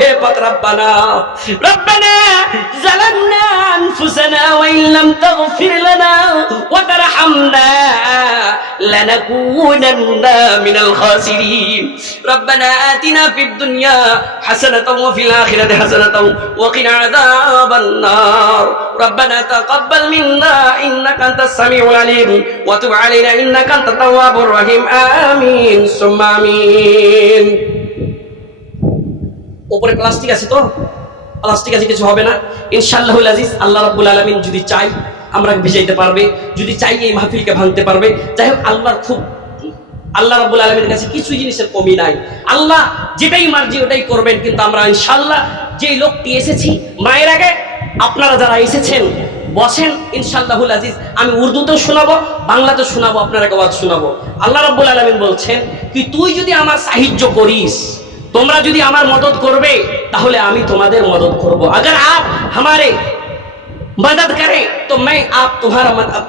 ہے پاک ربنا ظلمنا انفسنا وان لم تغفر لنا وترحمنا لنكونن من الخاسرين ربنا آتنا في الدنيا حسنة وفي الآخرة حسنة وقنا عذاب النار ربنا تقبل منا إنك أنت السميع العليم وتب علينا إنك أنت التواب الرحيم آمين ثم آمين উপরে প্লাস্টিক আছে তো প্লাস্টিক আছে কিছু হবে না ইনশাআল্লাহুল আজিজ আল্লাহ রাব্বুল আলামিন যদি চাই আমরা ভিজাইতে পারবে যদি চাই এই মাহফিলকে ভাঙতে পারবে যাই হোক আল্লাহ রাব্বুল আলামিনের কাছে কিছু জিনিসের কমি নাই আল্লাহ যেটাই মার্জি ওটাই করবেন কিন্তু আমরা ইনশাআল্লাহ যেই লোকটি এসেছি মায়ের আগে আপনারা যারা এসেছেন বসেন ইনশাআল্লাহুল আজিজ আমি উর্দুতেও শোনাবো বাংলাতেও শোনাবো আপনাদেরকে ওয়াজ শোনাবো আল্লাহ রাব্বুল আলামিন বলছেন কি তুই যদি আমার সাহায্য করিস তোমরা যদি আমার মদদ করবে তাহলে আমি তোমাদের মদদ করব अगर आप हमारे मदद करें तो मैं आप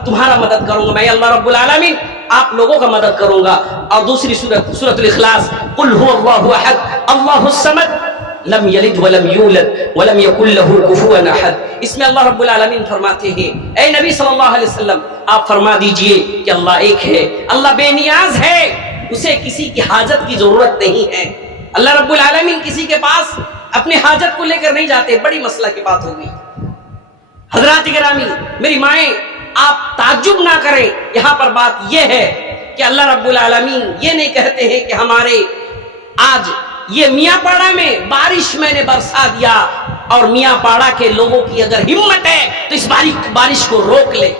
तुम्हारा मदद करूंगा मैं अल्लाह रब्बुल आलमीन आप लोगों का मदद करूंगा और दूसरी सूरतुल इखलास कुल हुवल्लाहु अहद अल्लाहुस समद लम यलिद वलम यूलद वलम यकुल लहू कुफुवन अहद इसमें अल्लाह रब्बुल आलमीन फरमाते हैं ऐ नबी सल्लल्लाहु अलैहि वसल्लम आप फरमा दीजिए कि अल्लाह एक है अल्लाह बेनियाज है उसे किसी की हाजत की जरूरत नहीं है अल्लाह रब्बुल आलमीन किसी के पास अपनी हाजत को लेकर नहीं जाते बड़ी मसला की बात होगी हजरात गिरामी मेरी माएं आप ताज्जुब ना करें यहां पर बात यह है कि अल्लाह रब्बुल आलमीन ये नहीं कहते हैं कि हमारे आज ये मियाँपाड़ा में बारिश मैंने बरसा दिया और मियाँपाड़ा के लोगों की अगर हिम्मत है तो इस बारिश को रोक ले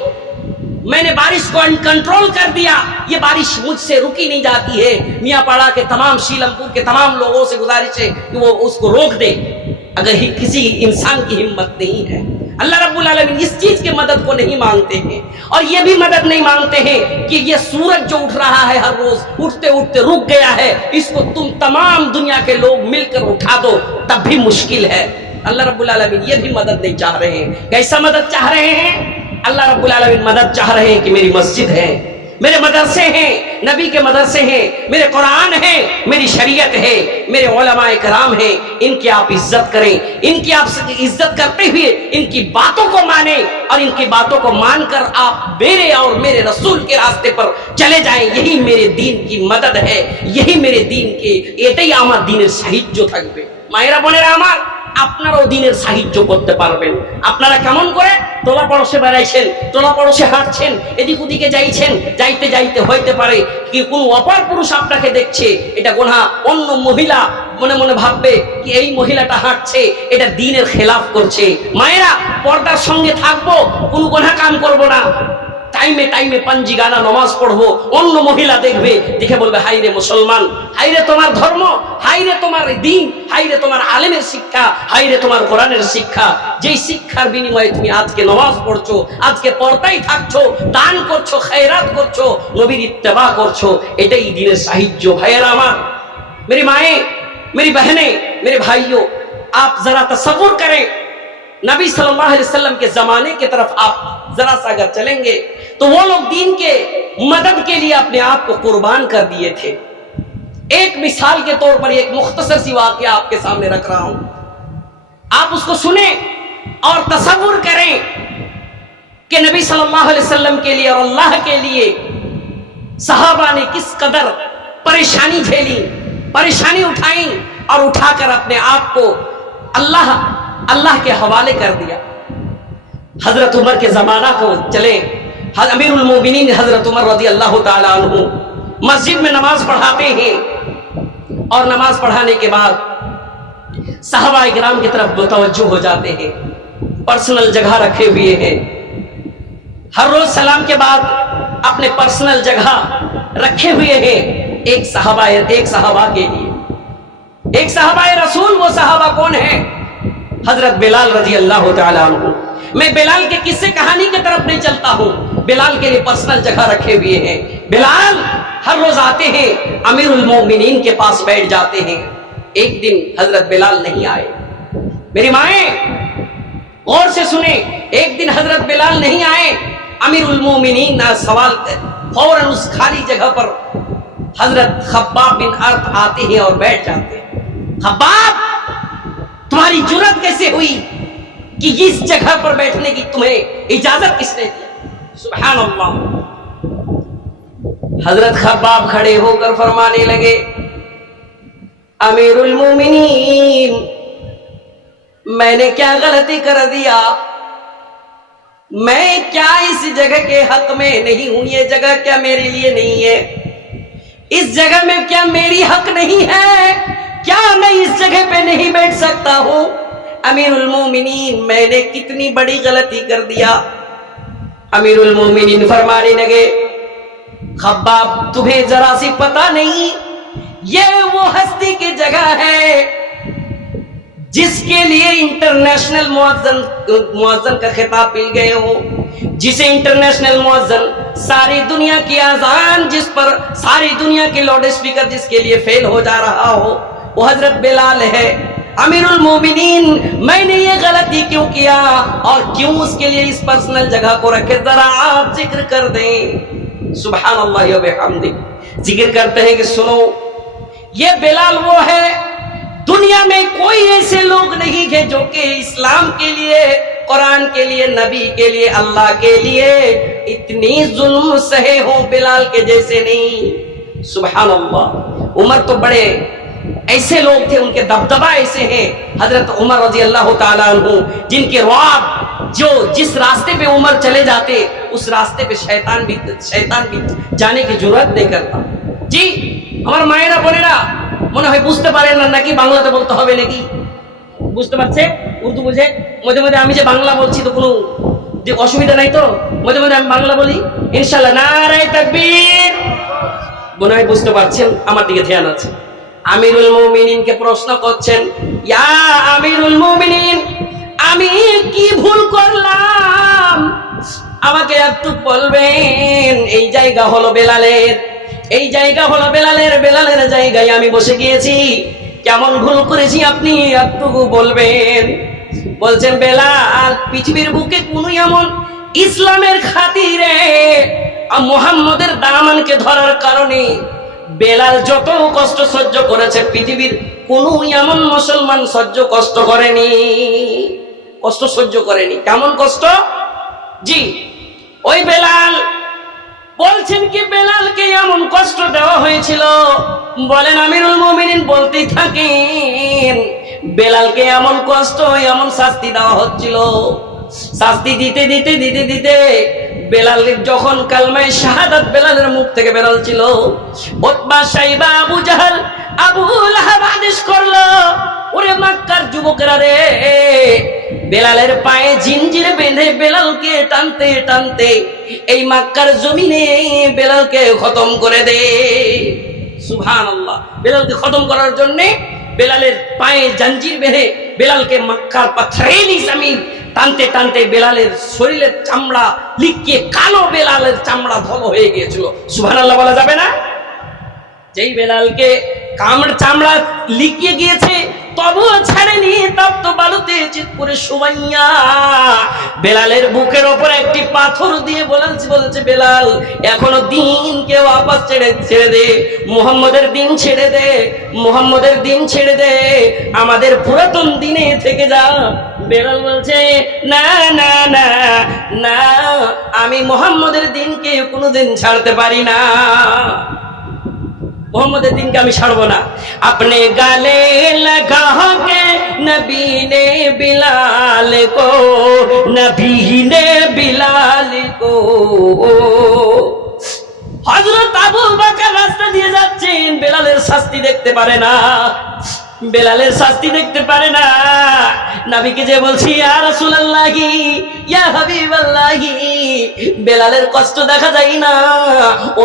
मैंने बारिश को कंट्रोल कर दिया ये बारिश मुझसे रुकी नहीं जाती है मियाँपाड़ा के तमाम शीलमपुर के तमाम लोगों से गुजारिश है कि वो उसको रोक दे अगर ही किसी इंसान की हिम्मत नहीं है अल्लाह रब्बुल आलमीन इस चीज की मदद को नहीं मांगते हैं और ये भी मदद नहीं मांगते हैं कि ये सूरज जो उठ रहा है हर रोज उठते उठते रुक गया है इसको तुम तमाम दुनिया के लोग मिलकर उठा दो तब भी मुश्किल है अल्लाह रब्बुल आलमीन ये भी मदद नहीं चाह रहे हैं कैसा मदद चाह रहे हैं अल्लाह रब्बुल आलमीन मदद चाह रहे हैं कि मेरी मस्जिद है मेरे मदरसे हैं नबी के मदरसे हैं मेरे कुरान है मेरी शरीयत है मेरे उलमाए कराम हैं इनकी आप इज्जत करें इनकी आप इज्जत करते हुए इनकी बातों को माने और इनकी बातों को मानकर आप मेरे और मेरे रसूल के रास्ते पर चले जाएं यही मेरे दीन की मदद है यही मेरे दीन के एटाई आमार दीनेर साहित्य থাকবে মায়েরা বোনেরা আমার আপনারাও দ্বীনের সাহায্য করতে পারবেন আপনারা কেমন করে তোলা পড়শে বেড়াইছেন তোলা পড়শে হাঁটছেন এদিক ওদিকে যাইছেন যাইতে যাইতে হইতে পারে কি কোন অপর পুরুষ আপনাকে দেখছে এটা গুনাহ অন্য মহিলা মনে মনে ভাববে কি এই মহিলাটা হাঁটছে এটা দ্বীনের খেলাফ করছে মায়েরা পর্দার সঙ্গে থাকবো কোনো গুনাহ কাম করব না টাইমে টাইমে পাঞ্জি গানা নামাজ পড়বো অন্য মহিলা দেখবে দেখে বলবে হাই রে মুসলমান হাই রে তোমার ধর্ম হাই রে তোমার দ্বীন হাই রে তোমার আলেমের শিক্ষা হাই রে তোমার কোরআনের শিক্ষা যেই শিক্ষার বিনিময়ে তুমি আজকে নামাজ পড়ছো আজকে পর্দায় থাকছো দান করছো খায়রাত করছো নবীর ইত্তেবা করছো এটাই দ্বীনের সাহায্য ভাইয়েরা আমার मेरी माएं मेरी बहनें मेरे भाइयों आप जरा तसव्वुर करें नबी सल्लल्लाहु अलैहि वसल्लम के जमाने की तरफ आप जरा सा अगर चलेंगे तो वो लोग दीन के मदद के लिए अपने आप को कुर्बान कर दिए थे एक मिसाल के तौर पर एक मुख्तसर सी वाक़या आपके सामने रख रहा हूं आप उसको सुने और तसव्वुर करें कि नबी सल्लल्लाहु अलैहि वसल्लम के लिए और अल्लाह के लिए सहाबा ने किस कदर परेशानी झेली परेशानी उठाई और उठाकर अपने आप को अल्लाह के हवाले कर दिया हजरत उमर के जमाना को चले अमीरुल मोमिनीन हजरत उमर रज़ी अल्लाह ताला अन्हु मस्जिद में नमाज पढ़ाते हैं और नमाज पढ़ाने के बाद सहाबा इकराम की तरफ मुतवज्जो हो जाते हैं पर्सनल जगह रखे हुए हैं हर रोज सलाम के बाद अपने पर्सनल जगह रखे हुए हैं एक सहाबा के लिए एक सहाबा रसूल वो सहाबा कौन है हजरत बिलाल रजी अल्लाह ताला अन्हु मैं बिलाल के किस्से कहानी की तरफ नहीं चलता हूं बिलाल के लिए पर्सनल जगह रखे हुए हैं बिलाल हर रोज आते हैं अमीरुल मोमिनीन के पास बैठ जाते हैं एक दिन हजरत बिलाल नहीं आए मेरी माएं गौर से सुने एक दिन हजरत बिलाल नहीं आए अमीरुल मोमिनीन ना सवाल फौरन उस खाली जगह पर हजरत खब्बाब बिन अर्थ आते हैं और बैठ जाते हैं खब्बाब तुम्हारी जुर्रत कैसे हुई कि इस जगह पर बैठने की तुम्हें इजाजत किसने दी? सुभान अल्लाह। हजरत खब्बाब खड़े होकर फरमाने लगे, अमीरुल मोमिनीन, मैंने क्या गलती कर दिया? मैं क्या इस जगह के हक में नहीं हूं? ये जगह क्या मेरे लिए नहीं है? इस जगह में क्या मेरी हक नहीं है? क्या मैं इस जगह पे नहीं बैठ सकता हूं? अमीरुल मोमिनीन, मैंने कितनी बड़ी गलती कर दिया? अमीरुल मोमिनीन फरमाने लगे, खब्बाब, तुम्हें जरा सी पता नहीं, ये वो हस्ती की जगह है जिसके लिए इंटरनेशनल मुअज्जन का खिताब मिल गए हो, जिसे इंटरनेशनल मुअज्जन, सारी दुनिया की आजान जिस पर सारी दुनिया के लाउड स्पीकर जिसके लिए फेल हो जा रहा हो, वो हजरत बिलाल है। अमीरुल मोमिनीन, मैंने ये गलती क्यों किया और क्यों उसके लिए इस पर्सनल जगह को रखे, जरा आप जिक्र कर दें। सुभान अल्लाह व बिहम्दिही, जिक्र करते हैं कि सुनो, ये बिलाल वो है, दुनिया में कोई ऐसे लोग नहीं है जो कि इस्लाम के लिए, कुरान के लिए, नबी के लिए, अल्लाह के लिए इतनी जुल्म सहे हो बिलाल के जैसे नहीं। सुभान अल्लाह। उमर तो बड़े ऐसे लोग थे, उनके दबदबा ऐसे हैं। हजरत उमर रजी अल्लाह ताला अन्हु, जिनके रौब, जो जिस रास्ते पे उमर चले जाते उस रास्ते पे शैतान भी जाने की जरूरत नहीं करता। जी আমার মায়েরা বোনেরা মনে হয় বুঝতে পারেন না নাকি বাংলাতে বলতে হবে নাকি? বুঝতে পারছে? উর্দু বুঝে? মধ্যে মধ্যে আমি যে বাংলা বলছি তো কোনো যে অসুবিধা নাই তো? মধ্যে মধ্যে আমি বাংলা বলি ইনশাআল্লাহ। নারায়ে তাকবীর। মনে হয় বুঝতে পারছেন, আমার দিকে ধ্যান আছে। আমিরুল মুমিনিনকে প্রশ্ন করছেন, ইয়া আমিরুল মুমিনিন, আমি কি ভুল করলাম? আমাকে একটু বলবেন। এই জায়গা হলো বেলালের, এই জায়গা হলো বেলালের জায়গায় আমি বসে গিয়েছি, কেমন ভুল করেছি আপনি একটুকু বলবেন। বলছেন, বেলাল, পৃথিবীর বুকে কোন এমন ইসলামের খাতিরে মুহাম্মদের দামানকে ধরার কারণে বেলাল যত কষ্ট সহ্য করেছে পৃথিবীর কোন এমন মুসলমান কষ্ট সহ্য করেনি। কেমন কষ্ট? জি, ওই বেলাল বলছেন কি বেলালকে এমন কষ্ট দেওয়া হয়েছিল, বলেন আমিরুল মুমিনিন বলতেই থাকেন, বেলালকে এমন কষ্ট, এমন শাস্তি দেওয়া হচ্ছিল। শাস্তি দিতে দিতে দিতে দিতে বেলালের যখন কালমায়ে শাহাদাত বেলালের মুখ থেকে বেরোচ্ছিল, উতবা, সাইবা, আবু জাহল, আবু লাহাব আদেশ করলো, ওরে মক্কার যুবকেরা রে, বেলালের পায়ে জিঞ্জির বেঁধে বেলালকে টানতে টানতে এই মক্কার জমিনে বেলালকে খতম করে দে। সুবহানাল্লাহ। বেলালকে খতম করার জন্য বেলালের পায়ে জাঞ্জির বেঁধে বেলালকে মক্কার পাথরেলি জমিন টানতে টানতে বেলালের শরীরের চামড়া লিখিয়ে কালো, বেলালের চামড়া ধলো হয়ে গিয়েছিল। সুবহানাল্লাহ বলা যাবে না? যেই বেলালকে চামড়া লিখিয়ে গিয়েছে তবুও ছাড়েনি, তপ্ত বালুতে চিৎ করে সুমাইয়া বেলালের বুকের ওপর একটি পাথর দিয়ে বলেছে, বেলাল, এখনো দিন কেউ আপস ছেড়ে দে, মুহাম্মদের দিন ছেড়ে দে, মুহাম্মদের দিন ছেড়ে দে, আমাদের পুরাতন দিনে থেকে যা। বেলাল বলছে, না না না না, আমি মুহাম্মদের দিনকে কোনোদিন ছাড়তে পারি না, मोहम्मद दिन का আমি ছাড়বো না। अपने गले लगा के नबी ने बिलाल को, नबी ने बिलाल को। हजरत আবু বকর রাস্তা দিয়ে যাচ্ছেন, বেলালের শাস্তি দেখতে পারে না, বেলালের শাস্তি দেখতে পারে না। নবীকে যে বলছি, ইয়া রাসূলুল্লাহি, ইয়া হাবিবাল্লাহি, বেলালের কষ্ট দেখা যায় না,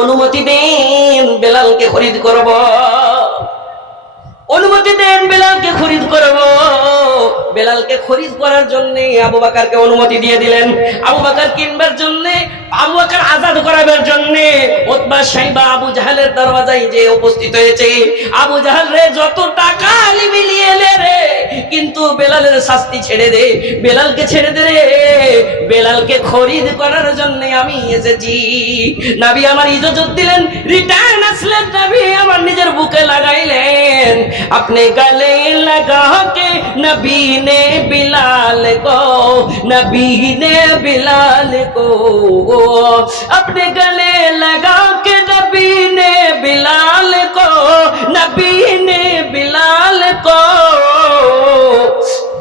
অনুমতি দেন বেলালকে খরিদ করব, অনুমতি দেন বেলালকে খরিদ করব। বেলালকে খরিদ করার জন্য আবু বকরকে অনুমতি দিয়ে দিলেন। আবু বকর কিনবার জন্য, আবু বকর আজাদ করাবার জন্য উতবা, সাইবা, আবু জাহেলের দরওয়াজায় যে উপস্থিত হয়েছে। আবু জাহেল রে, যত টাকা মিলিয়ে এলে রে, কিন্তু বেলালের শাস্তি ছেড়ে দে, বেলালকে ছেড়ে দে রে, বেলালকে খরিদ করার জন্য আমি এসেছি। নবী আমার ইজাজত দিলেন, রিটার্ন আসলেন, নবী আমার নিজের বুকে লাগাইলেন, अपने गले लगा के नबी ने बिलाल को, नबी ने बिलाल को अपने गले लगा के नबी ने बिलाल को, नबी ने बिलाल को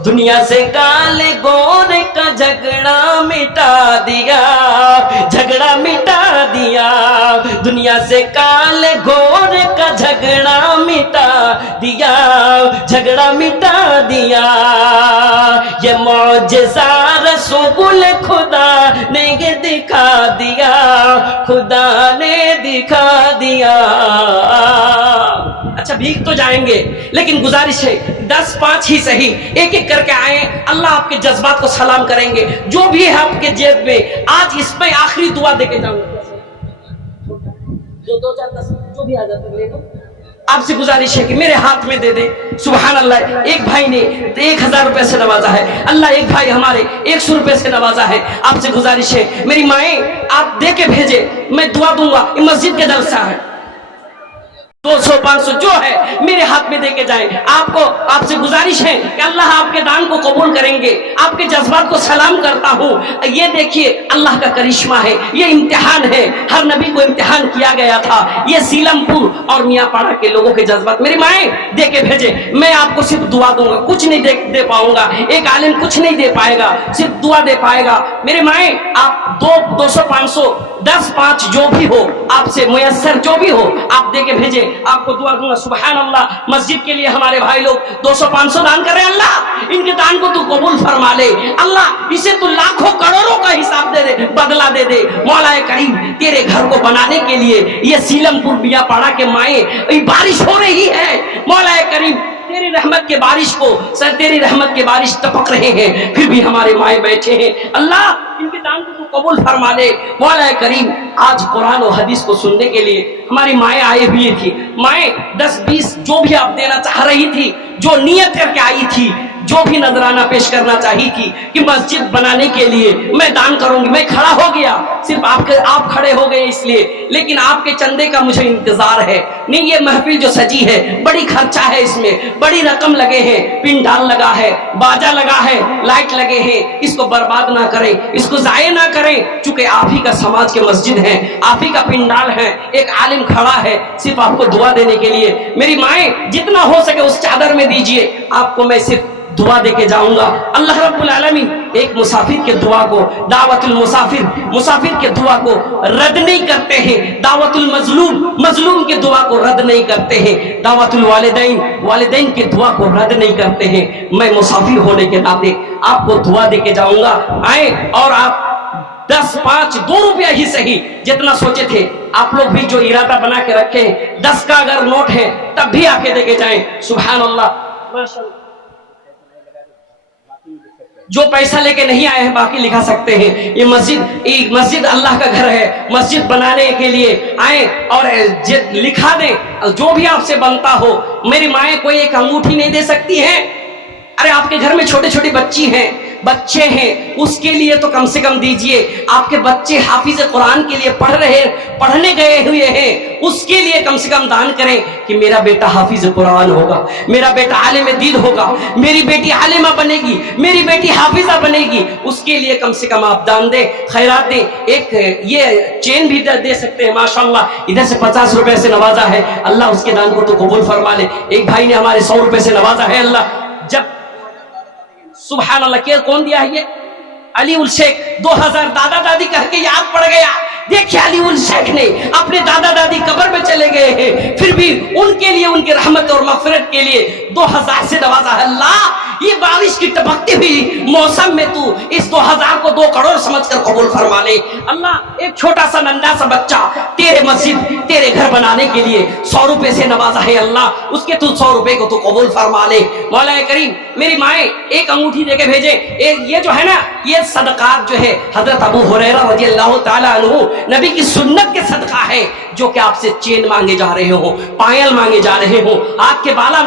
दुनिया से काले गोरे का झगड़ा मिटा दिया, झगड़ा मिटा दिया, दुनिया से काले गोरे का झगड़ा मिटा दिया, झगड़ा मिटा दिया। ये मौजज़ा रसूल खुदा ने दिखा दिया, खुदा ने दिखा दिया। अच्छा भीग तो जाएंगे, लेकिन गुजारिश है 10-5 ही सही, एक एक करके आए, अल्लाह आपके जज्बात को सलाम करेंगे। जो भी है आपके जेब में, आज इसमें आखिरी दुआ देके जाऊंगा, जो 2-4-10 जो भी आ जाता है ले लो। आपसे गुजारिश है कि मेरे हाथ में दे दे। सुभान अल्लाह, एक भाई ने 1000 रुपए से नवाजा है, अल्लाह एक भाई हमारे 100 रुपए से नवाजा है। आपसे गुजारिश है, मेरी माएँ आप दे के भेजे, मैं दुआ दूंगा। ये मस्जिद के जलसा है, 200-500 जो है मेरे हाथ में देके जाएं। आपको आपसे गुजारिश है कि अल्लाह आपके दान को कबूल करेंगे। आपके जज्बात को सलाम करता हूँ। ये देखिए अल्लाह का करिश्मा है, ये इम्तिहान है, हर नबी को इम्तिहान किया गया था। ये सीलमपुर और मियाँपाड़ा के लोगों के जज्बात मेरी माएँ दे के भेजे। मैं आपको सिर्फ दुआ दूंगा, कुछ नहीं दे पाऊंगा, एक आलिम कुछ नहीं दे पाएगा, सिर्फ दुआ दे पाएगा। मेरे माएँ आप 200-500 10-5 जो भी हो, आपसे मुयस्सर जो भी हो आप दे के भेजे, आपको दुआ दूंगा। सुभान अल्लाह, मस्जिद के लिए हमारे भाई लोग 200-500 दान कर रहे हैं। अल्लाह इनके दान को तू कबूल फरमा ले, अल्लाह इसे तू लाखों करोड़ों का हिसाब दे दे, बदला दे दे। मौलाए करीम तेरे घर को बनाने के लिए ये सीलमपुर मियाँपाड़ा के माए, बारिश हो रही है, मौलाए करीम तेरी रहमत के बारिश को सर, तेरी रहमत के बारिश टपक रहे हैं, फिर भी हमारे माए बैठे हैं। अल्लाह इनके दान को तू कबूल फरमा ले। मौला करीम आज कुरान और हदीस को सुनने के लिए हमारी माएँ आई हुई थी। माएँ 10-20 जो भी आप देना चाह रही थी, जो नियत करके आई थी, जो भी नजराना पेश करना चाहिए थी कि मस्जिद बनाने के लिए मैं दान करूंगी, मैं खड़ा हो गया, सिर्फ आप खड़े हो गए इसलिए, लेकिन आपके चंदे का मुझे इंतजार है। नहीं ये महफिल जो सजी है बड़ी खर्चा है, इसमें बड़ी रकम लगे हैं, पिंडाल लगा है, बाजा लगा है, लाइट लगे हैं, इसको बर्बाद ना करें, इसको जाये ना करें, चूंकि आप ही का समाज के मस्जिद है, आप ही का पिंडाल है, एक आलिम खड़ा है सिर्फ आपको दुआ देने के लिए। मेरी माएँ जितना हो सके उस चादर में दीजिए, आपको मैं सिर्फ दुआ देके जाऊंगा। अल्लाह रब्बुल आलमीन एक मुसाफिर के दुआ को, दावतुल मुसाफिर के दुआ को रद्द नहीं करते हैं, दावतुल मजलूम के दुआ को रद्द नहीं करते हैं, दावतुल वालिदैन के दुआ को रद्द नहीं करते हैं। मैं मुसाफिर होने के नाते आपको दुआ देके जाऊंगा। आए और आप 10-5 2 रुपया ही सही जितना सोचे थे, आप लोग भी जो इरादा बना के रखे हैं, 10 का अगर नोट है तब भी आके देके जाएं। सुभान अल्लाह, माशाअल्लाह। जो पैसा लेके नहीं आए हैं बाकी लिखा सकते हैं। ये मस्जिद अल्लाह का घर है, मस्जिद बनाने के लिए आए और लिखा दें जो भी आपसे बनता हो। मेरी माएँ कोई एक अंगूठी नहीं दे सकती हैं, अरे आपके घर में छोटे छोटे बच्चे हैं, उसके लिए तो कम से कम दीजिए। आपके बच्चे हाफिज कुरान के लिए पढ़ने गए हुए हैं, उसके लिए कम से कम दान करें कि मेरा बेटा हाफिज कुरान होगा, मेरा बेटा आलिम दीन होगा, मेरी बेटी आलिमा बनेगी, मेरी बेटी हाफिजा बनेगी, उसके लिए कम से कम आप दान दें, खैरात दें। एक ये चेन भी दे सकते हैं माशाअल्लाह, इधर से 50 रुपए से नवाजा है, अल्लाह उसके दान को तो कबूल फरमा ले। एक भाई ने हमारे 100 रुपए से नवाजा है, अल्लाह जब सुभान अल्लाह। के कौन दिया है ये? अली उल शेख 2000 दादा दादी कह के याद पड़ गया। देखिए अली उल शेख ने अपने दादा दादी कब्र में चले गए हैं, फिर भी उनके लिए, उनके रहमत और मगफिरत के लिए 2000 से नवाजा है। अल्लाह ये बारिश की टपकती हुई मौसम में तू इस 2000 को 2 करोड़ समझकर कबूल फरमा ले। अल्लाह एक छोटा सा नन्हा सा बच्चा तेरे मस्जिद, तेरे घर बनाने के लिए 100 रुपए से नवाजा है, अल्लाह उसके तू 100 रुपए को तू कबूल फरमा ले। मौला करीम मेरी माएँ एक अंगूठी देके भेजे। ये जो है ना, ये सदकात जो है हजरत अबू हुरैरा रज़ियल्लाहु ताला अन्हु नबी की सुन्नत के सदका है। जो कि आपसे चेन मांगे जा रहे हो, पायल मांगे जा रहे हो, आग के बाला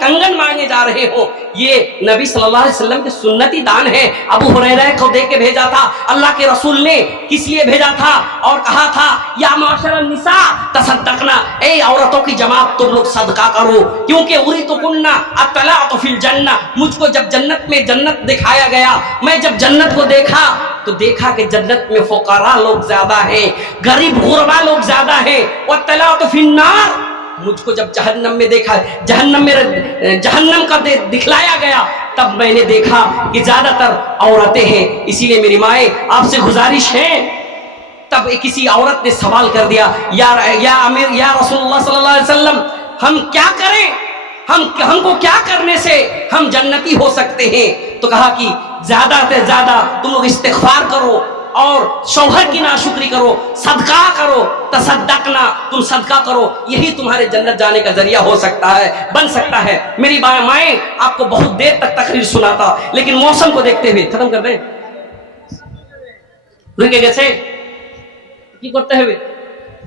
कंगन मांगे जा रहे हो। ये नबी सल्लल्लाहु अलैहि वसल्लम के सुन्नती दान है। अबू हुरैरा को दे के भेजा था अल्लाह के रसूल ने। किस लिए भेजा था? और कहा था या माशरन निसा तसद्दकना, ए औरतों की जमात तुम लोग सदका करो, क्योंकि उरी तो कुन्ना अतला तो फिल जन्ना, मुझको जब जन्नत में जन्नत दिखाया गया, मैं जब जन्नत को देखा तो देखा कि जन्नत में फुकरा लोग ज्यादा हैं, गरीब गुरबा लोग ज्यादा हैं, और तला तो फिर नार। मुझको जब जहन्नम में देखा, जहन्नम का दिखलाया गया, तब मैंने देखा कि ज्यादातर औरतें हैं। इसीलिए मेरी माए आपसे गुजारिश है। तब किसी औरत ने सवाल कर दिया, या अमीर या रसूलुल्लाह सल्लल्लाहु अलैहि वसल्लम, हम क्या करें, हमको क्या करने से हम जन्नती हो सकते हैं? तो कहा कि ज्यादा से ज्यादा तुम लोग इस्तिग़फ़ार करो और शौहर की नाशुक्री करो, सदका करो, तसद्दकना, तुम सदका करो, यही तुम्हारे जन्नत जाने का जरिया हो सकता है, बन सकता है। मेरी माएँ आपको बहुत देर तक तकरीर सुनाता, लेकिन मौसम को देखते हुए खत्म कर दें। रुके कैसे की करते हुए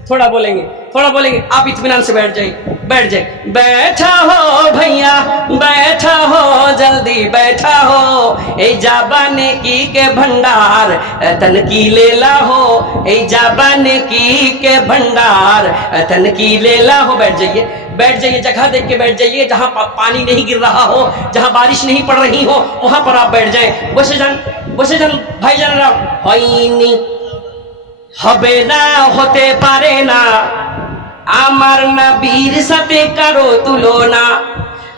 थोड़ा बोलेंगे, आप इत्मीनान से बैठ जाइए। बैठा हो भैया, बैठा हो, जल्दी बैठा हो, ए जाबाने की के भंडार तन की लेला हो, ए जाबाने की के भंडार तन की लेला हो। बैठ जाइए, जगह देख के बैठ जाइए, जहाँ पानी नहीं गिर रहा हो, जहाँ बारिश नहीं पड़ रही हो, वहां पर आप बैठ जाए। बसे जान भाई जान हईनी হবে না, হতে পারে না, আমার নবীর সাথে কারো তুলনা।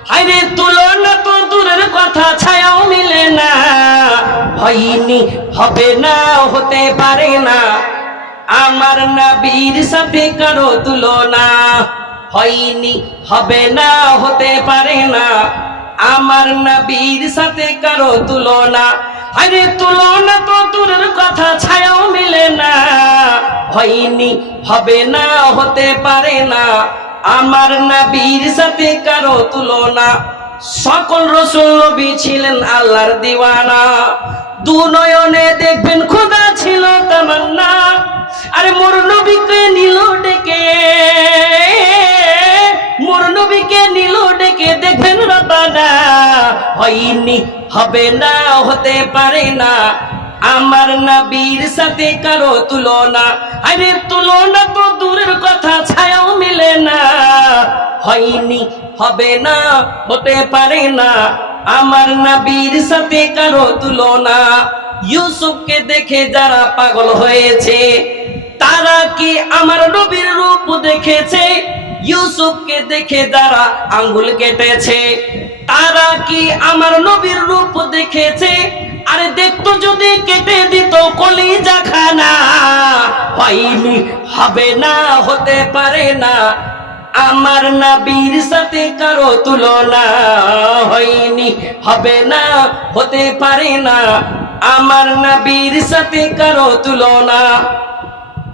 আরে তুলনা তো দূরের কথা, ছায়াও মিলে না। হয়নি, হবে না, হতে পারে না, আমার নবীর সাথে কারো তুলনা। হয়নি, হবে না, হতে পারে না, আমার নবীর সাথে কারো তুলনা। আরে তুলনা তো দূরের কথা, ছায়াও মিলে না। হয়নি, হবে না, হতে পারে না, আমার নবীর সাথে কারো তুলনা। সকল রাসূল নবী ছিলেন আল্লাহর দিওয়ানা, দু নয়নে দেখবেন খোদা ছিল তামান্না। আরে মোর নবীকে নিল ডেকে, মোর নবীকে নিল ডেকে, দেখবেন রব্বানা। হয়নি, হবে না, হতে পারে না, আমার নবীর সাথে কারো তুলনা। আরে তুলনা তো দূরের কথা, ছায়াও মিলে না। হয়নি, হবে না, হতে পারে না, আমার নবীর সাথে কারো তুলনা। ইউসুফকে দেখে যারা পাগল হয়েছে, তারা কি আমার নবীর রূপ দেখেছে? ইউসুফকে দেখে যারা আঙ্গুল কেটেছে, তারা কি আমার নবীর রূপ দেখেছে? আরে দেখতো যদি কেটে দিত কলিজা খানা। হয়নি, হবে না, হতে পারে না, আমার নবীর সাথে কারো তুলনা। হয়নি, হবে না, হতে পারে না, আমার নবীর সাথে কারো তুলনা।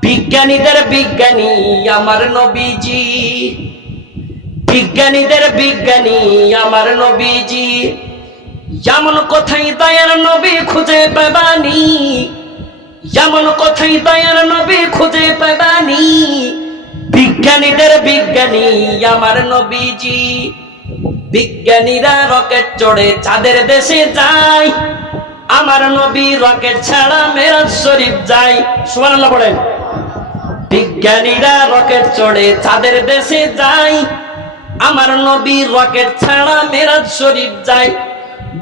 বিজ্ঞানীদের বিজ্ঞানী আমার নবীজি, বিজ্ঞানীদের বিজ্ঞানী আমার নবীজি, যেমন কোথায় দয়ার নবী খুঁজে পাবানি, যেমন কোথায় দয়ার নবী খুঁজে পাবানি। বিজ্ঞানীদের বিজ্ঞানী আমার নবীজি, বিজ্ঞানীরা রকেট চড়ে চাঁদের দেশে যায়, আমার নবী রকেট ছাড়া মেরাজ শরীফ যায়। সুবহানাল্লাহ বলেন। বিজ্ঞানীরা রকেট চড়ে চাঁদের দেশে যায়, আমার নবী রকেট ছাড়া মেরাজ শরীফ যায়।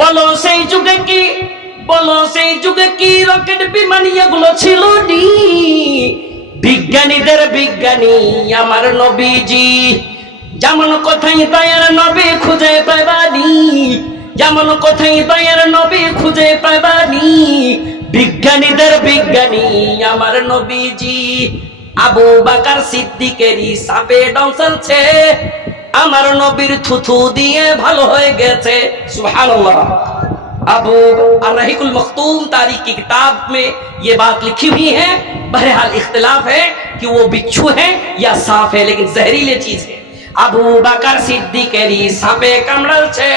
বলো সেই যুগে কি, বলো সেই যুগে কি রকেট বিমান এগুলো ছিল নি? বিজ্ঞানীদের বিজ্ঞানী আমার নবীজি, যেমন কোথায় দয়ার নবী খুঁজে পাবানি, যেমন কোথায় দয়ার নবী খুঁজে পাবানি। বিজ্ঞানীদের বিজ্ঞানী আমার নবীজি, আবু বকর সিদ্দিকেরই সাপে ডংসালছে, আমার নবীর থুথু দিয়ে ভালো হয়ে গেছে। সুবহানাল্লাহ। अबू अर्रहीकुल मख्तूम तारीख की किताब में ये बात लिखी हुई है। बहरहाल इख्तिलाफ है कि वो बिच्छू है या सांप है, लेकिन जहरीले चीज है। আবু বকর সিদ্দিকেরই সাপে কামড়ালছে,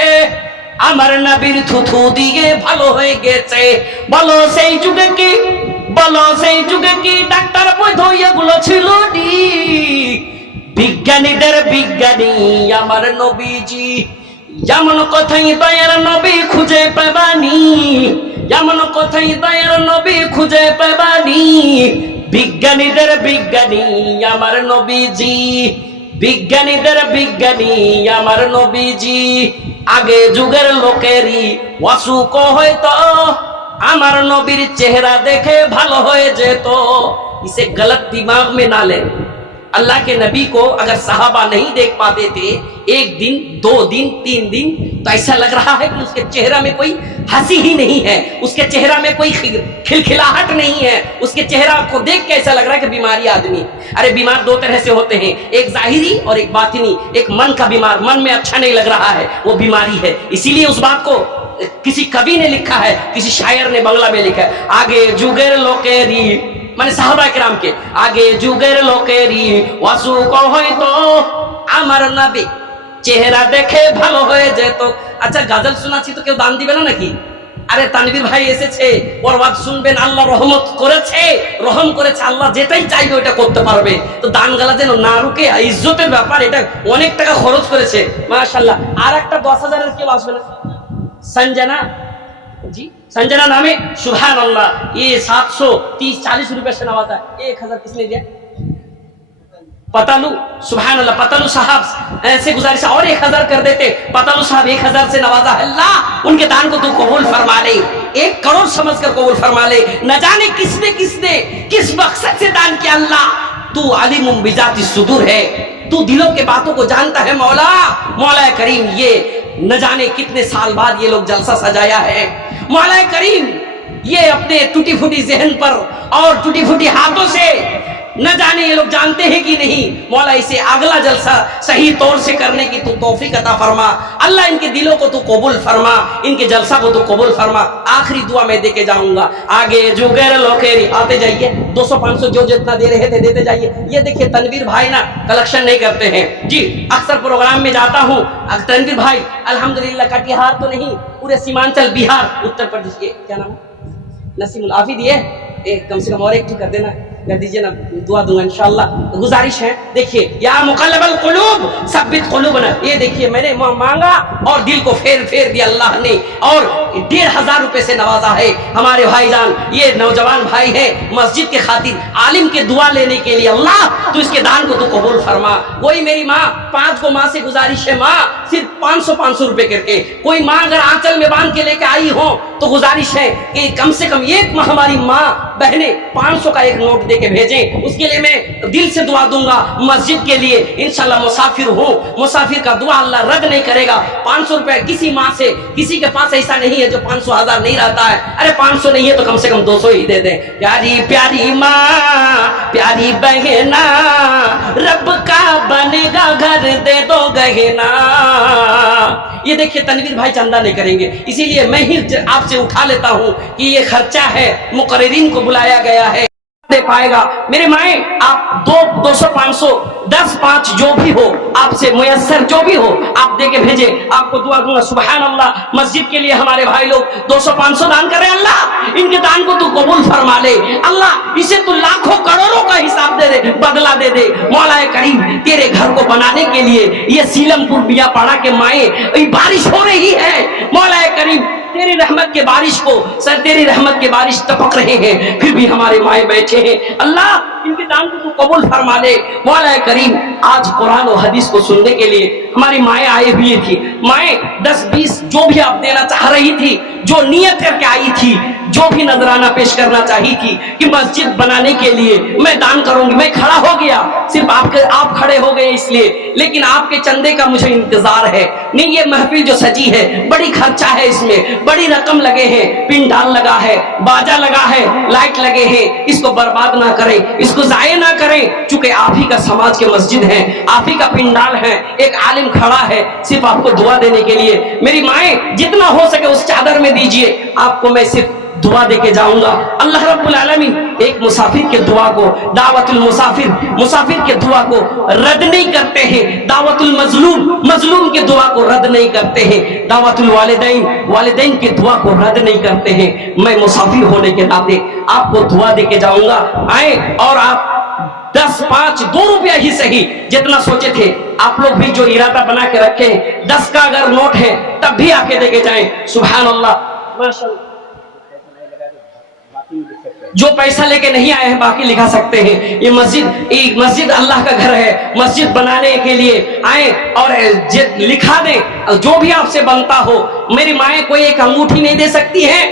আমার নবীর থুথু দিয়ে ভালো হয়ে গেছে। বলো সেই যুগে কি, বলো সেই যুগে কি ডাক্তার বৈধ এগুলো ছিল নি? বিজ্ঞানীদের বিজ্ঞানী আমার নবীজি, যেমন কথাই দয়ার নবী খুঁজে পাবানি, যেমন কথাই দয়ার নবী খুঁজে পাবানি। বিজ্ঞানীদের বিজ্ঞানী আমার নবীজি, বিজ্ঞানীদের বিজ্ঞানী আমার নবীজি। আগে যুগের লোকেরই অসুখ হয়তো আমার নবীর চেহারা দেখে ভালো হয়ে যেত। इसे गलत दिमाग में ना लें। अल्लाह के नबी को अगर सहाबा नहीं देख पाते थे एक दिन, 2 दिन, 3 दिन, तो ऐसा लग रहा है कि उसके चेहरा में कोई हंसी ही नहीं है, उसके चेहरा में कोई खिलखिलाहट नहीं है, उसके चेहरा को देख के ऐसा लग रहा है कि बीमारी आदमी। अरे बीमार 2 तरह से होते हैं, एक जाहिरी और एक बातिनी। एक मन का बीमार, मन में अच्छा नहीं लग रहा है, वो बीमारी है। इसीलिए उस बात को किसी कवि ने लिखा है, किसी शायर ने बंगला में लिखा है, आगे जुगेर लोकेरी, মানে সাহাবা কেরামকে, আগে যুগের লোকেরই অসুখ হয়তো আমার নবী চেহারা দেখে ভালো হয়ে যেত। আচ্ছা গাজল শোনাচ্ছি তো কেউ দান দিবে না নাকি? আরে তানভীর ভাই এসেছে, ওর ওয়াজ শুনবেন, আল্লাহ রহমত করেছে, রহম করেছে, আল্লাহ যেটাই চাইবে ওটা করতে পারবে। তো দান গালা যেন না রুকে, ইজ্জতের ব্যাপার, এটা অনেক টাকা খরচ করেছে মাশাআল্লাহ। আর একটা 10,000-এর কেউ আসবে না? संजना जी, संजना नामे, सुभान अल्लाह। ये 730-40 रुपए से नवाजा। 1000 किसने दिया? पतालू, सुभान अल्लाह। पतालू साहब ऐसे गुजारिश और 1000 कर देते। पतालू साहब 1000 से नवाजा। अल्लाह उनके दान को तू कबूल फरमा ले, 1 करोड़ समझकर कबूल फरमा ले। न जाने किसने किसने किस मकसद से दान किया। अल्लाह तू अलीमुम बिजाति सुदूर है, तू दिलों के बातों को जानता है मौला। मौला करीम ये न जाने कितने साल बाद ये लोग जलसा सजाया है। मौला करीम ये अपने टूटी फूटी जहन पर और टूटी फूटी हाथों से न जाने ये लोग जानते हैं कि नहीं। मौला इसे अगला जलसा सही तौर से करने की तू तौफीक अता फरमा। अल्लाह इनके दिलों को तू कबूल फरमा, इनके जलसा को तू कबूल फरमा। आखिरी दुआ मैं देके जाऊंगा। आगे जुगेर लोकेरी, आते जाइए, 200-500 जो जितना दे रहे थे देते जाइए। ये देखिए तनवीर भाई ना कलेक्शन नहीं करते हैं जी, अक्सर प्रोग्राम में जाता हूँ। तनवीर भाई अल्हम्दुलिल्लाह कटिहार तो नहीं, पूरे सीमांचल बिहार उत्तर प्रदेश के, क्या नाम है, नसीमुल आफी दिए, कम से कम और एक कर देना, कर दीजिए ना, दुआ दूंगा इंशाअल्लाह। गुजारिश है, देखिए या मुकल्लिबल कुलूब सब्बित कुलूबना। ये देखिए मैंने मांगा और दिल को फेर दिया अल्लाह ने, और 1500 रुपए से नवाजा है हमारे भाईजान। ये नौजवान भाई है, मस्जिद के खातिर आलिम के दुआ लेने के लिए। अल्लाह तू इसके दान को तू कबूल फरमा। कोई मेरी माँ, 5 को माँ से गुजारिश है, माँ सिर्फ 500 रुपए करके, कोई माँ अगर आंचल में बांध के लेके आई हो तो गुजारिश है कि कम से कम एक माह हमारी माँ बहने 500 का एक नोट देके भेजें। उसके लिए मैं दिल से दुआ दूंगा मस्जिद के लिए। इंशाल्लाह मुसाफिर हूँ, मुसाफिर का दुआ अल्लाह रद्द नहीं करेगा। 500 रुपए किसी माँ से, किसी के पास ऐसा नहीं है जो 500-1000 नहीं रहता है। अरे 500 नहीं है तो कम से कम 200 ही दे दें। प्यारी प्यारी माँ, प्यारी बहना, रब का बनेगा घर, दे दो गहना। ये देखिए तनवीर भाई चंदा नहीं करेंगे, इसीलिए मैं ही आपसे उठा लेता हूँ कि ये खर्चा है, मुकर्रिरीन को बुलाया गया है, दे पाएगा। मेरे माए आप 200-500, 10-5 जो भी हो आपसे मुयस्सर जो भी हो आप दे के भेजे, आपको दुआ दूंगा। सुभान अल्लाह। मस्जिद के लिए हमारे भाई लोग 200-500 दान कर रहे हैं। अल्लाह इनके दान को तू कबूल फरमा ले। अल्लाह इसे तू लाखों करोड़ों का हिसाब दे दे, बदला दे दे। मौला करीम तेरे घर को बनाने के लिए ये सीलमपुर बियापाड़ा के माए बारिश हो रही है। मौला करीम तेरी रहमत के बारिश को सर, तेरी रहमत के बारिश टपक रहे हैं, फिर भी हमारे माए बैठे हैं। अल्लाह इनके दान को तू कबूल फरमा ले। मौला करीम आज कुरान और हदीस को सुनने के लिए हमारी माए आई हुई थी। माए 10-20 जो भी आप देना चाह रही थी, जो नियत करके आई थी, जो भी नजराना पेश करना चाही थी कि मस्जिद बनाने के लिए मैं दान करूंगी, मैं खड़ा हो गया। सिर्फ आप खड़े हो गए इसलिए, लेकिन आपके चंदे का मुझे इंतजार है। नहीं ये महफिल जो सजी है बड़ी खर्चा है, इसमें बड़ी रकम लगे हैं, पिंडाल लगा है, बाजा लगा है, लाइट लगे हैं। इसको बर्बाद ना करें, इसको जाये ना करें, चूंकि आप ही का समाज के मस्जिद है, आप ही का पिंडाल है। एक आलिम खड़ा है सिर्फ आपको दुआ देने के लिए। मेरी माए जितना हो सके उस चादर में दीजिए। आपको मैं सिर्फ दुआ देके जाऊंगा। अल्लाह रब्बुल आलमीन एक मुसाफिर के दुआ को, दावतुल मुसाफिर, मुसाफिर के दुआ को रद्द नहीं करते हैं। दावतुल मजलूम, मजलूम के दुआ को रद्द नहीं करते हैं। दावतुल वालिदैन, वालिदैन के दुआ को रद्द नहीं करते हैं। मैं मुसाफिर होने के नाते आपको दुआ देके जाऊंगा। आए और आप 10, 5, 2 रुपया ही सही, जितना सोचे थे आप लोग भी जो इरादा बना के रखे, 10 का अगर नोट है तब भी आके देके जाएं। सुभान अल्लाह, माशाअल्लाह। जो पैसा लेके नहीं आए हैं बाकी लिखा सकते हैं। ये मस्जिद अल्लाह का घर है। मस्जिद बनाने के लिए आए और लिखा दें जो भी आपसे बनता हो। मेरी माएँ कोई एक अंगूठी नहीं दे सकती है?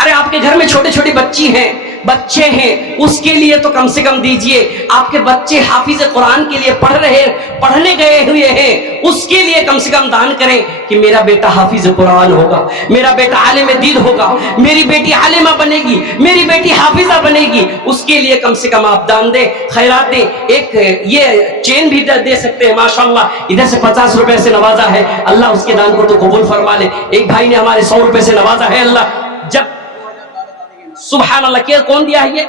अरे आपके घर में छोटे छोटी बच्ची हैं, बच्चे हैं, उसके लिए तो कम से कम दीजिए। आपके बच्चे हाफिज कुरान के लिए पढ़ने गए हुए हैं, उसके लिए कम से कम दान करें कि मेरा बेटा हाफिज कुरान होगा, मेरा बेटा आलिम दीन होगा, मेरी बेटी आलिमा बनेगी, मेरी बेटी हाफिजा बनेगी। उसके लिए कम से कम आप दान दें, खैरात दें। एक ये चेन भी दे सकते हैं माशाअल्लाह। इधर से 50 रुपए से नवाजा है, अल्लाह उसके दान को तो कबूल फरमा ले। एक भाई ने हमारे 100 रुपए से नवाजा है, अल्लाह जब सुभान अल्लाह। के कौन दिया है ये?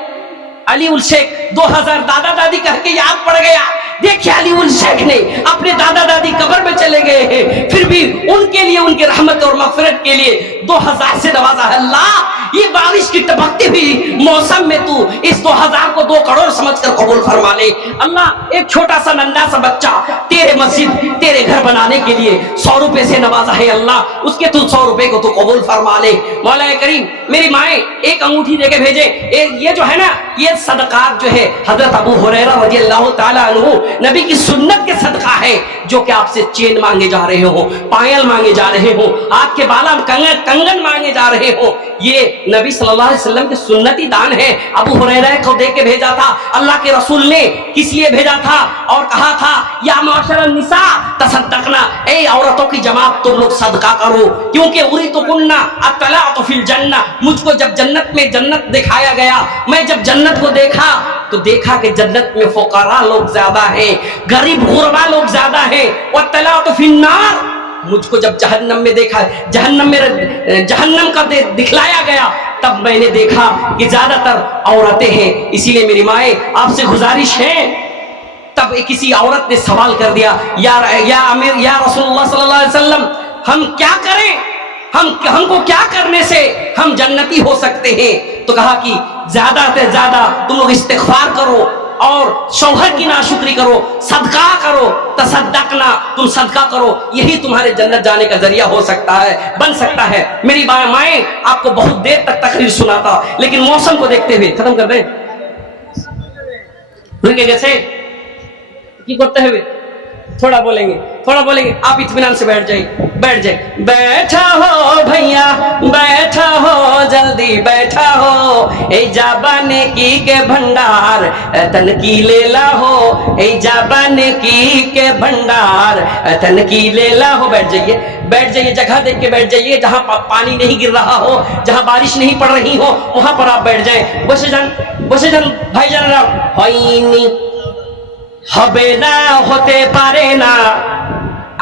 अली उल शेख। 2000 दादा दादी करके याद पड़ गया। देखिए अली उल शेख ने अपने दादा दादी कब्र में चले गए हैं, फिर भी उनके लिए, उनके रहमत और मगफिरत के लिए 2000 से नवाजा है। अल्लाह ये बारिश की टपकती हुई मौसम में तू इस 2000 को 2 करोड़ समझकर कबूल फरमा ले। अल्लाह एक छोटा सा नन्हा सा बच्चा तेरे मस्जिद, तेरे घर बनाने के लिए 100 रुपए से नवाजा है, अल्लाह उसके तू 100 रुपए को तू कबूल फरमा ले। मौला करीम मेरी माए एक अंगूठी देके भेजे। ये जो है ना, ये सदकात जो है हजरत अबू हुरैरा रज़ियल्लाहु ताला अन्हु नबी की सुन्नत के सदका है, जो कि आपसे चेन मांगे जा रहे हो, पायल मांगे जा रहे हो, आपके बाला कंगन मांगे जा रहे हो, ये नबी सल्लल्लाहु अलैहि वसल्लम के सुन्नती दान है। अबू हुरैरा को दे के भेजा था अल्लाह के रसूल ने। किस लिए भेजा था? और कहा था या माशरन निसा तसद्दकना, ए औरतों की जमात तुम लोग सदका करो, क्योंकि उरी तो कुन्ना अतलातु फिल जन्ना। मुझको जब जन्नत में जन्नत दिखाया गया, मैं जब जन्नत को देखा तो देखा कि जन्नत में फुकरा लोग ज्यादा हैं, गरीब गुरबा लोग ज्यादा हैं। वतलातु फिन नार, मुझको जब जहन्नम में देखा, जहन्नम का दिखलाया गया, तब मैंने देखा कि ज्यादातर औरतें हैं। इसीलिए मेरी माए आपसे गुजारिश है। तब किसी औरत ने सवाल कर दिया, या रसूलुल्लाह सल्लल्लाहु अलैहि वसल्लम हम क्या करें, हमको क्या करने से हम जन्नती हो सकते हैं? तो कहा कि ज्यादा से ज्यादा तुम लोग इस्तिग़फ़ार करो और शौहर की नाशुक्री करो, सदका करो, तसद्दकना, तुम सदका करो, यही तुम्हारे जन्नत जाने का जरिया हो सकता है, बन सकता है। मेरी माएँ आपको बहुत देर तक तकरीर सुनाता, लेकिन मौसम को देखते हुए खत्म कर दें। रुके कैसे की करते हुए थोड़ा बोलेंगे, आप इत्मीनान से बैठ जाइए। बैठा हो भैया, बैठा हो, जल्दी बैठा हो, ए जाबाने की के भंडार तन की ले ला हो, ए जाबाने की के भंडार तन की ले ला हो। बैठ जाइए, जगह देख के बैठ जाइए, जहाँ पानी नहीं गिर रहा हो, जहाँ बारिश नहीं पड़ रही हो, वहां पर आप बैठ जाएं। बसे जान भाईजान হয়নি হবে না, হতে পারে না,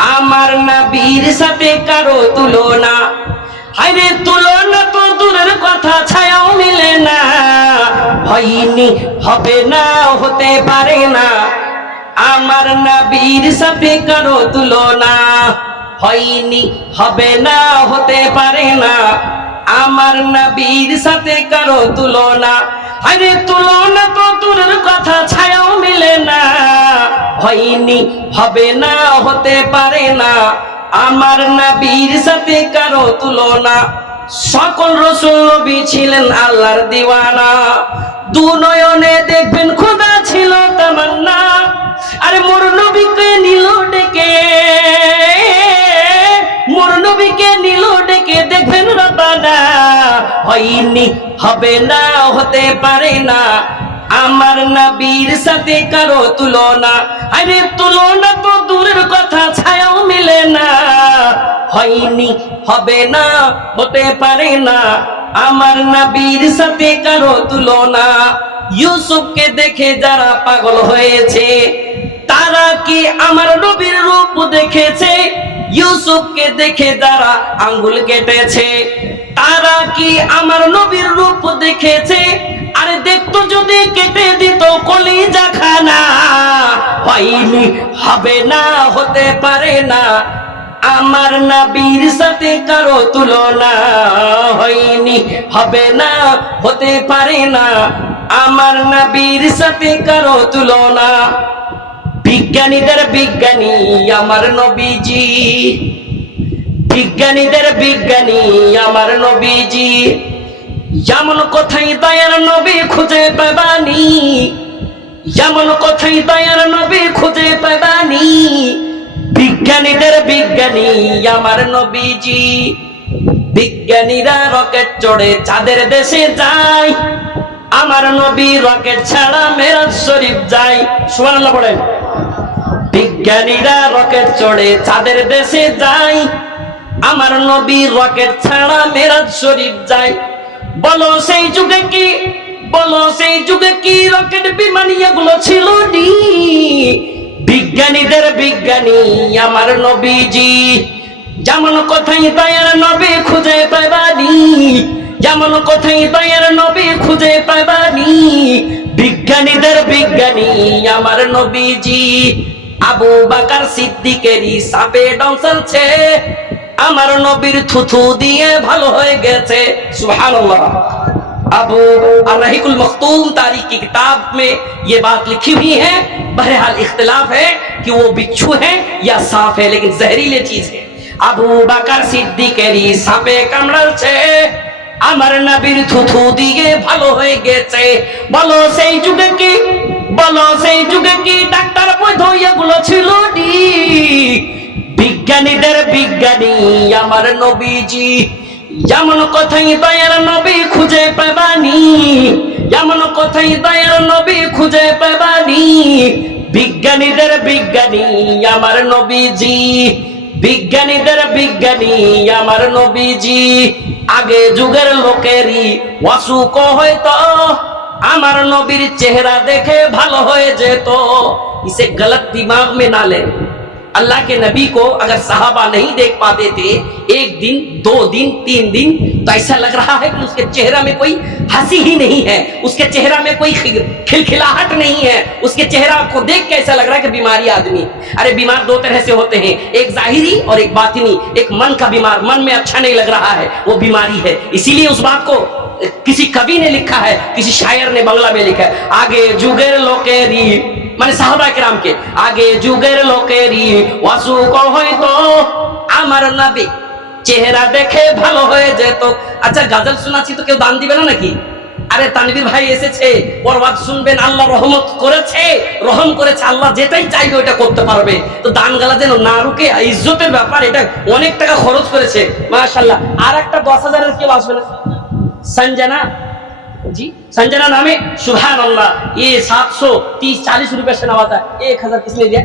আমার নবীর সাথে কারো তুলনা। হায়রে তুলনা তো দূরের কথা, ছায়াও মিলে না। হয়নি হবে না, হতে পারে না, আমার নবীর সাথে কারো তুলনা। হয়নি হবে না, হতে পারে না, আমার নবীর সাথে কারো তুলনা। আরে তুলনা তো দূরের কথা, ছায়াও মিলে না। হয়নি হবে না, হতে পারে না, আমার নবীর সাথে কারো তুলনা। সকল রাসূল নবী ছিলেন আল্লাহর দিওয়ানা, দু নয়নে দেখবেন খোদা ছিল তামান্না। আরে মোর নবীকে নিল ডেকে, মোর নবীকে নিল ডেকে, দেখবেন রব্বানা। হয়নি হবে না, হতে পারে না, আমার নবীর সাথে কারো তুলনা। আরে তুলনা তো দূরের কথা, ছায়াও মিলে না। হয়নি হবে না, হতে পারে না, আমার নবীর সাথে কারো তুলনা। ইউসুফকে দেখে যারা পাগল হয়েছে, তারা কি আমার নবীর রূপ দেখেছে? ইউসুফকে দেখে যারা আঙ্গুল কেটেছে, তারা কি আমার নবীর রূপ দেখেছে? আরে দেখতো যদি কেটে দিত কলিজা খানা। হয়নি, হবে না, হতে পারে না, আমার নবীর সাথে কারো তুলনা। হয়নি, হবে না, হতে পারে না, আমার নবীর সাথে কারো তুলনা। বিজ্ঞানীদের বিজ্ঞানী আমার নবীজি, বিজ্ঞানীদের বিজ্ঞানী আমার নবীজি। যেমন কোথায় দয়ার নবী খুঁজে পাবানি, যেমন কোথায় দয়ার নবী খুঁজে পাবানি। বিজ্ঞানীদের বিজ্ঞানী আমার নবীজি। বিজ্ঞানীরা রকেট চড়ে চাঁদের দেশে যায়, আমার নবী রকেট ছাড়া মেরাজ শরীফ যায়। সুবহানাল্লাহ বলেন। বিজ্ঞানীরা রকেট চড়ে চাঁদের দেশে যায়, আমার নবী রকেট ছাড়া মেরাজ শরীফ যায়। বলো সেই যুগে কি, বলো সেই যুগে কি রকেট বিমান এগুলো ছিল নি? বিজ্ঞানীদের বিজ্ঞানী আমার নবীজি। যেমন কোথায় দয়ার নবী খুঁজে পাবানি, যেমন কোথায় দয়ার নবী খুঁজে পাবানি। বিজ্ঞানীদের বিজ্ঞানী আমার নবীজি। আবু বকর সিদ্দিকেরই সাপে ডংসালছে, আমার নবীর থুথু দিয়ে ভালো হয়ে গেছে। সুবহানাল্লাহ। अबू अर्रहीकुल मख्तूम तारीख की किताब में ये बात लिखी हुई है। बहरहाल इख्तिलाफ है कि वो बिच्छू है या सांप है, लेकिन जहरीली चीज है। अबू बकर सिद्दीकेरी सांपे कामড়ালছে, আমার নবীর থুথু দিয়ে ভালো হয়ে গেছে। বলো সেই যুগে কি, বলো সেই যুগে কি ডাক্তার বৈধ এগুলো ছিল নি? বিজ্ঞানীদের বিজ্ঞানী আমার নবীজি। যেমন কোথায় দয়ার নবী খুঁজে পাবানি, যেমন কোথায় দয়ার নবী খুঁজে পাবানি। বিজ্ঞানীদের বিজ্ঞানী আমার নবীজি। বিজ্ঞানীদের বিজ্ঞানী আমার নবীজি। আগে যুগের লোকেরই অসুখ হয়তো, আমার নবীর চেহারা দেখে ভালো হয়ে যেত। इसे गलत दिमाग में ना लें। अल्लाह के नबी को अगर सहाबा नहीं देख पाते थे, एक दिन, 2 दिन, 3 दिन, तो ऐसा लग रहा है कि उसके चेहरा में कोई हंसी ही नहीं है, उसके चेहरा में कोई खिलखिलाहट नहीं है, उसके चेहरा को देख के ऐसा लग रहा है कि बीमारी आदमी। अरे बीमार 2 तरह से होते हैं, एक जाहिरी और एक बातिनी। एक मन का बीमार, मन में अच्छा नहीं लग रहा है, वो बीमारी है। इसीलिए उस बात को किसी कवि ने लिखा है, किसी शायर ने बंगला में लिखा है, आगे जुगेर लोकेरी, মানে সাহাবা কিরামকে, আগে যুগের লোকেরই অসুখ হয়তো, আমার নবী চেহারা দেখে ভালো হয়ে যেত। আচ্ছা গাজল শোনাচ্ছি তো কেউ দান দিবে না নাকি? আরে তানভীর ভাই এসেছে, বরবাদ শুনবেন, আল্লাহ রহমত করেছে, রহম করেছে, আল্লাহ যেটাই চাইবে ওটা করতে পারবে। তো দান গালা যেন না রুকে, ইজ্জতের ব্যাপার, এটা অনেক টাকা খরচ করেছে মাশাআল্লাহ। আর একটা 10,000-এর কেউ আসবে না? संजना जी, संजना नामे, सुभान अल्लाह। ये 730-40 रुपए से नवाजा। 1000 किसने दिया?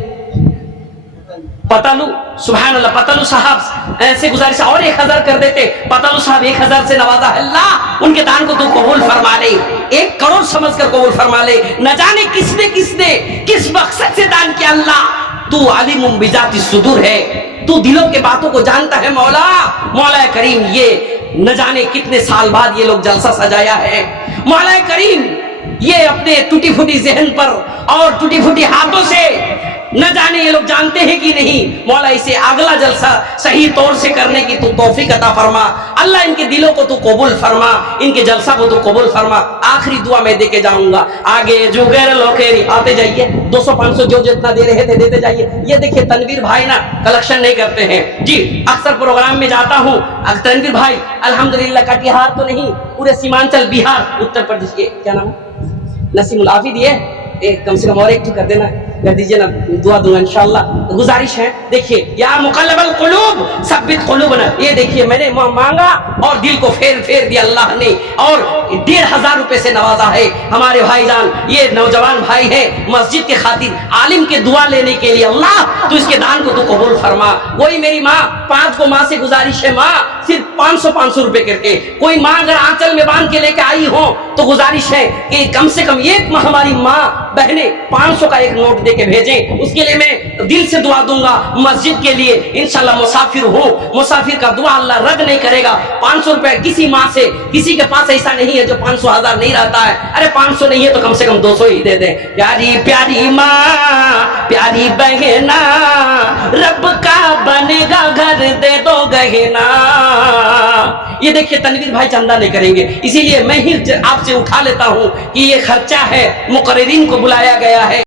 पतालू, सुभान अल्लाह। पतालू साहब ऐसे गुजारिश और 1000 कर देते। पतालू साहब 1000 से नवाजा। अल्लाह उनके दान को तू कबूल फरमा ले, 1 करोड़ समझकर कबूल फरमा ले। न जाने किसने किसने किस मकसद से दान किया। अल्लाह तू आलिमुम बिजाति सुदूर है, तू दिलों के बातों को जानता है मौला। मौला करीम, ये न जाने कितने साल बाद ये लोग जलसा सजाया है। मौला करीम, ये अपने टूटी फूटी जहन पर और टूटी फूटी हाथों से न जाने ये लोग जानते हैं कि नहीं। मौला इसे अगला जलसा सही तौर से करने की तू तौफीक अता फरमा। अल्लाह इनके दिलों को तू कबूल फरमा, इनके जलसा को तू कबूल फरमा। आखिरी दुआ मैं दे के जाऊंगा। आगे जुगेर लोकेरी, आते जाइए, 200-500 जो जितना दे रहे थे देते जाइए। ये देखिए तनवीर भाई ना कलेक्शन नहीं करते हैं जी। अक्सर प्रोग्राम में जाता हूँ, तनवीर भाई अल्हम्दुलिल्लाह कटिहार तो नहीं, पूरे सीमांचल बिहार, उत्तर प्रदेश के क्या नाम नसीमुल आफिद, ये कम से कम और 1 कर देना, कर दीजिए ना, दुआ दूंगा इंशाअल्लाह। गुजारिश है, देखिए या मुकल्लिबल कुलूब सब्बित कुलूबना। ये देखिए मैंने मांगा और दिल को फेर दिया अल्लाह ने, और 1500 रुपए से नवाजा है। हमारे भाईजान ये नौजवान भाई है, मस्जिद के खातिर आलिम के दुआ लेने के लिए, अल्लाह तू इसके दान को तू कबूल फरमा। कोई मेरी माँ, 5 को माँ से गुजारिश है, माँ सिर्फ 500 रुपए करके। कोई माँ अगर आंचल में बांध के लेके आई हो तो गुजारिश है कि कम से कम 1 माह हमारी माँ बहने 500 का 1 नोट दे کے بھیجیں. اس کے لیے میں دل سے دعا دوں گا مسجد کے لیے. انشاءاللہ مسافر ہوں, مسافر کا دعا اللہ رد نہیں کرے گا. 500 روپے کسی ماں سے, کسی کے پاس ایسا نہیں ہے جو 500,000 نہیں رہتا ہے. ارے 500 نہیں ہے تو کم سے کم 200 ہی دے دیں. پیاری پیاری ماں, پیاری بہنا, رب کا بنے گا گھر دے دو گہنا. یہ دیکھیے تنویر بھائی چندہ نہیں کریں گے, اسی لیے میں ہی آپ سے اٹھا لیتا ہوں کہ یہ خرچہ ہے, مقررین کو بلایا گیا ہے.